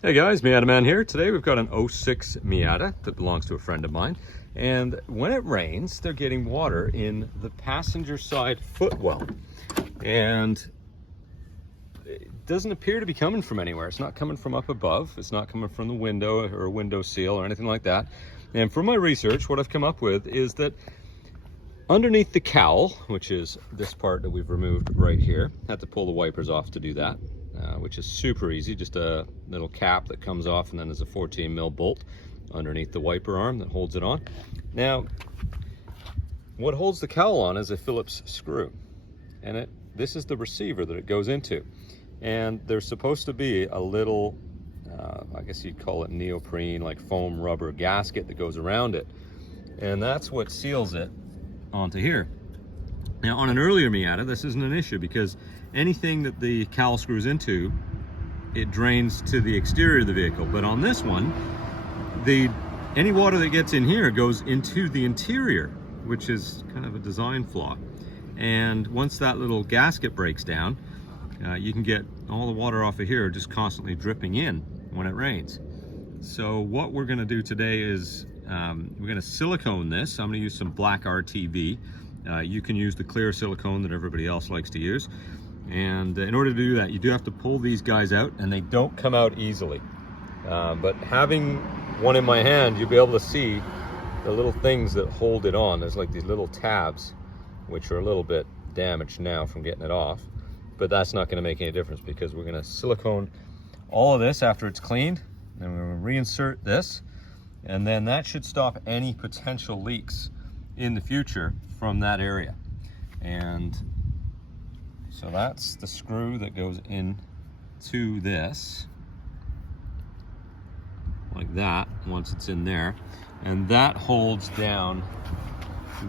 Hey guys, Miata Man here. Today we've got an 06 Miata that belongs to a friend of mine. And when it rains, they're getting water in the passenger side footwell. And it doesn't appear to be coming from anywhere. It's not coming from up above. It's not coming from the window or a window seal or anything like that. And from my research, what I've come up with is that underneath the cowl, which is this part that we've removed right here, had to pull the wipers off to do that. Which is super easy, just a little cap that comes off, and then there's a 14 mil bolt underneath the wiper arm that holds it on. Now, what holds the cowl on is a Phillips screw, and this is the receiver that it goes into. And there's supposed to be a little, I guess you'd call it neoprene, like foam rubber gasket that goes around it. And that's what seals it onto here. Now, on an earlier Miata, this isn't an issue because anything that the cowl screws into, it drains to the exterior of the vehicle. But on this one, any water that gets in here goes into the interior, which is kind of a design flaw. And once that little gasket breaks down, you can get all the water off of here just constantly dripping in when it rains. So what we're going to do today is we're going to silicone this. I'm going to use some black RTV. You can use the clear silicone that everybody else likes to use. And in order to do that, you do have to pull these guys out, and they don't come out easily. But having one in my hand, you'll be able to see the little things that hold it on. There's like these little tabs, which are a little bit damaged now from getting it off. But that's not going to make any difference because we're going to silicone all of this after it's cleaned. And we're going to reinsert this. And then that should stop any potential leaks in the future from that area. And so that's the screw that goes into this, like that, once it's in there. And that holds down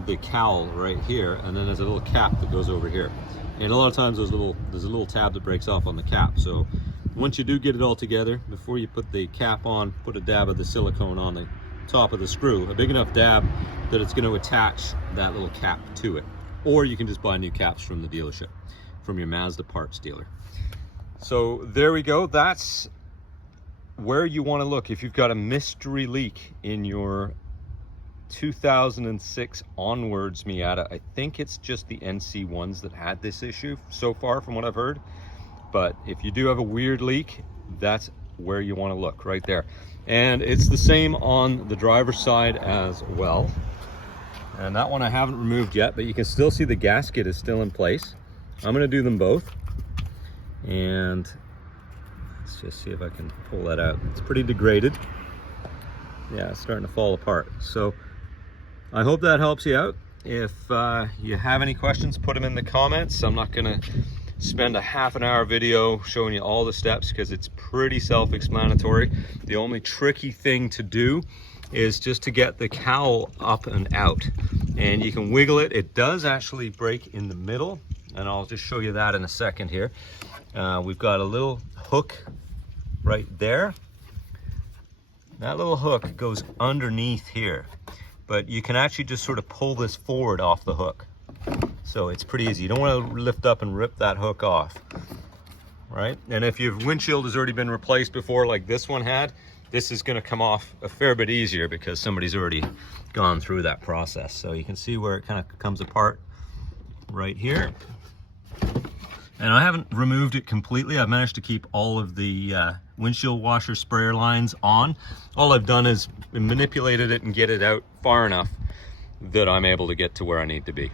the cowl right here, and then there's a little cap that goes over here. And a lot of times there's a little tab that breaks off on the cap. So once you do get it all together, before you put the cap on, put a dab of the silicone on the top of the screw, a big enough dab that it's going to attach that little cap to it. Or you can just buy new caps from the dealership, from your Mazda parts dealer. So there we go. That's where you want to look if you've got a mystery leak in your 2006 onwards Miata. I think it's just the NC ones that had this issue so far from what I've heard. But if you do have a weird leak, that's where you want to look, right there. And it's the same on the driver's side as well. And that one I haven't removed yet, but you can still see the gasket is still in place. I'm going to do them both. And let's just see if I can pull that out. It's pretty degraded. Yeah, it's starting to fall apart. So I hope that helps you out. If you have any questions, put them in the comments. I'm not going to spend a half an hour video showing you all the steps because it's pretty self-explanatory. The only tricky thing to do is just to get the cowl up and out, and you can wiggle it. It does actually break in the middle, and I'll just show you that in a second here. We've got a little hook right there. That little hook goes underneath here, but you can actually just sort of pull this forward off the hook. So it's pretty easy. You don't want to lift up and rip that hook off, right? And if your windshield has already been replaced before, like this one had, this is going to come off a fair bit easier because somebody's already gone through that process. So you can see where it kind of comes apart right here. And I haven't removed it completely. I've managed to keep all of the windshield washer sprayer lines on. All I've done is manipulated it and get it out far enough that I'm able to get to where I need to be.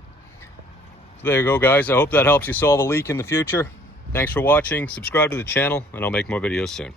So there you go, guys. I hope that helps you solve a leak in the future. Thanks for watching. Subscribe to the channel, and I'll make more videos soon.